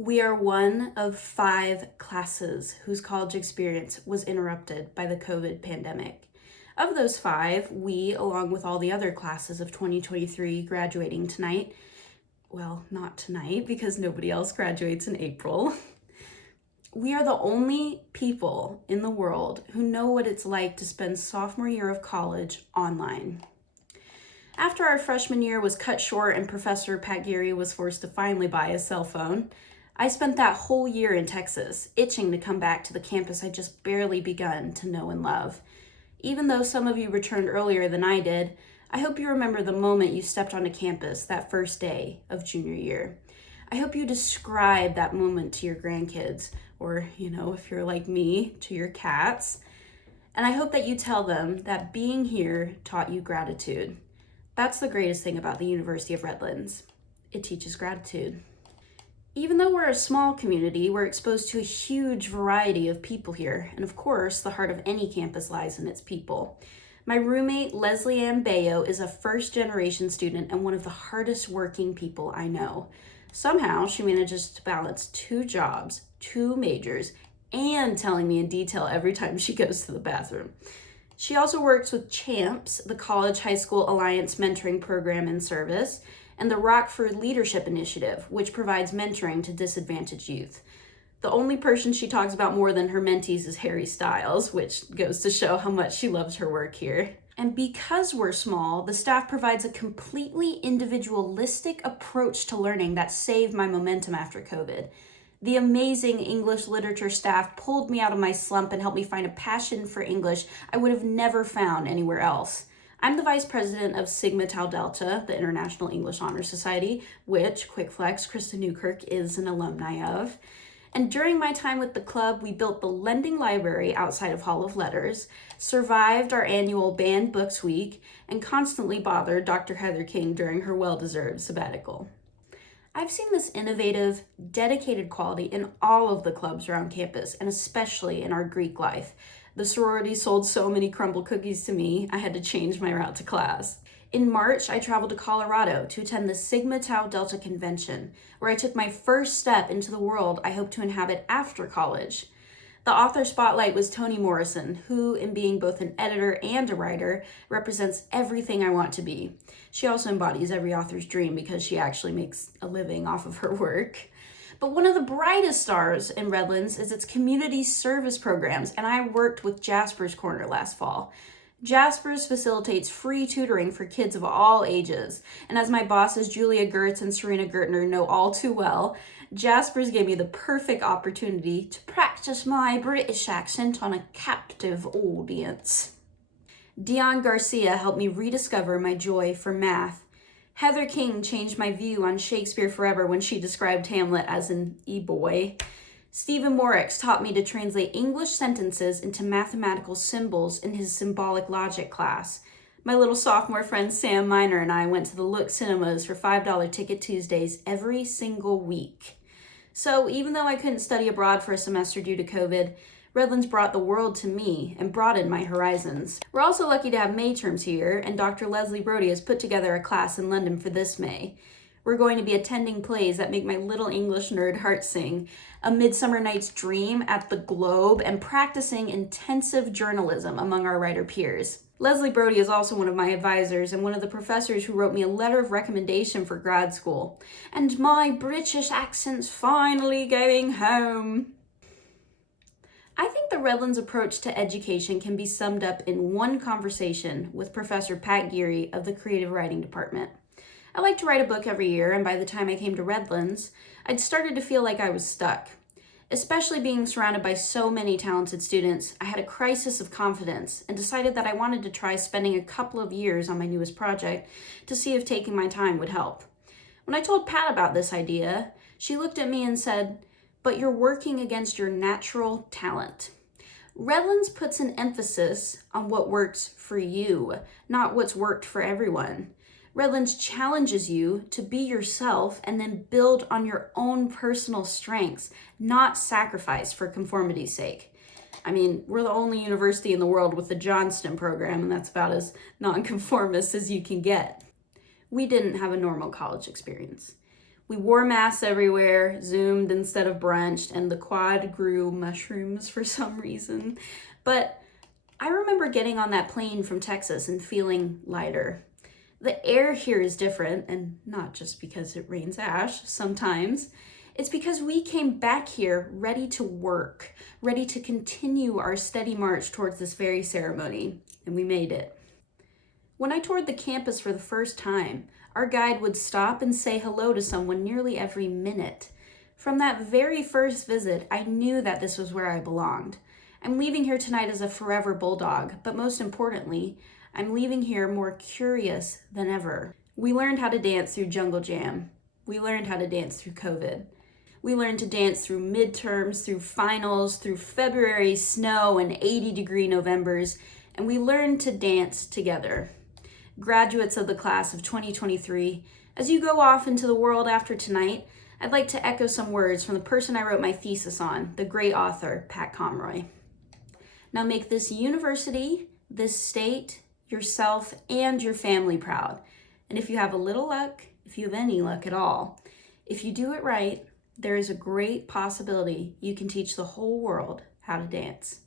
We are one of 5 classes whose college experience was interrupted by the COVID pandemic. Of those 5, we, along with all the other classes of 2023 graduating tonight, well, not tonight because nobody else graduates in April, we are the only people in the world who know what it's like to spend sophomore year of college online. After our freshman year was cut short and Professor Pat Geary was forced to finally buy a cell phone, I spent that whole year in Texas, itching to come back to the campus I'd just barely begun to know and love. Even though some of you returned earlier than I did, I hope you remember the moment you stepped onto campus that first day of junior year. I hope you describe that moment to your grandkids, or, if you're like me, to your cats. And I hope that you tell them that being here taught you gratitude. That's the greatest thing about the University of Redlands. It teaches gratitude. Even though we're a small community, we're exposed to a huge variety of people here. And of course, the heart of any campus lies in its people. My roommate, Leslie Ann Bayo, is a first-generation student and one of the hardest working people I know. Somehow, she manages to balance 2 jobs, 2 majors, and telling me in detail every time she goes to the bathroom. She also works with CHAMPS, the College High School Alliance Mentoring Program and Service, and the Rockford Leadership Initiative, which provides mentoring to disadvantaged youth. The only person she talks about more than her mentees is Harry Styles, which goes to show how much she loves her work here. And because we're small, the staff provides a completely individualistic approach to learning that saved my momentum after COVID. The amazing English literature staff pulled me out of my slump and helped me find a passion for English I would have never found anywhere else. I'm the vice president of Sigma Tau Delta, the International English Honor Society, which, quick flex, Krista Newkirk is an alumni of. And during my time with the club, we built the lending library outside of Hall of Letters, survived our annual Banned Books Week, and constantly bothered Dr. Heather King during her well-deserved sabbatical. I've seen this innovative, dedicated quality in all of the clubs around campus, and especially in our Greek life. The sorority sold so many crumble cookies to me, I had to change my route to class. In March, I traveled to Colorado to attend the Sigma Tau Delta Convention, where I took my first step into the world I hope to inhabit after college. The author spotlight was Toni Morrison, who, in being both an editor and a writer, represents everything I want to be. She also embodies every author's dream because she actually makes a living off of her work. But one of the brightest stars in Redlands is its community service programs, and I worked with Jasper's Corner last fall. Jasper's facilitates free tutoring for kids of all ages, and as my bosses Julia Gertz and Serena Gertner know all too well, Jasper's gave me the perfect opportunity to practice my British accent on a captive audience. Dion Garcia helped me rediscover my joy for math. Heather King changed my view on Shakespeare forever when she described Hamlet as an e-boy. Stephen Morix taught me to translate English sentences into mathematical symbols in his symbolic logic class. My little sophomore friend Sam Miner and I went to the Look Cinemas for $5 Ticket Tuesdays every single week. So even though I couldn't study abroad for a semester due to COVID, Redlands brought the world to me and broadened my horizons. We're also lucky to have May terms here, and Dr. Leslie Brody has put together a class in London for this May. We're going to be attending plays that make my little English nerd heart sing, A Midsummer Night's Dream at the Globe, and practicing intensive journalism among our writer peers. Leslie Brody is also one of my advisors and one of the professors who wrote me a letter of recommendation for grad school. And my British accent's finally getting home. I think the Redlands approach to education can be summed up in one conversation with Professor Pat Geary of the Creative Writing Department. I like to write a book every year, and by the time I came to Redlands, I'd started to feel like I was stuck. Especially being surrounded by so many talented students, I had a crisis of confidence and decided that I wanted to try spending a couple of years on my newest project to see if taking my time would help. When I told Pat about this idea, she looked at me and said, "But you're working against your natural talent." Redlands puts an emphasis on what works for you, not what's worked for everyone. Redlands challenges you to be yourself and then build on your own personal strengths, not sacrifice for conformity's sake. I mean, we're the only university in the world with the Johnston program, and that's about as nonconformist as you can get. We didn't have a normal college experience. We wore masks everywhere, Zoomed instead of brunched, and the quad grew mushrooms for some reason. But I remember getting on that plane from Texas and feeling lighter. The air here is different, and not just because it rains ash sometimes. It's because we came back here ready to work, ready to continue our steady march towards this very ceremony, and we made it. When I toured the campus for the first time, our guide would stop and say hello to someone nearly every minute. From that very first visit, I knew that this was where I belonged. I'm leaving here tonight as a forever bulldog, but most importantly, I'm leaving here more curious than ever. We learned how to dance through Jungle Jam. We learned how to dance through COVID. We learned to dance through midterms, through finals, through February snow and 80-degree Novembers, and we learned to dance together. Graduates of the class of 2023, as you go off into the world after tonight, I'd like to echo some words from the person I wrote my thesis on, the great author, Pat Conroy. Now make this university, this state, yourself, and your family proud. And if you have a little luck, if you have any luck at all, if you do it right, there is a great possibility you can teach the whole world how to dance.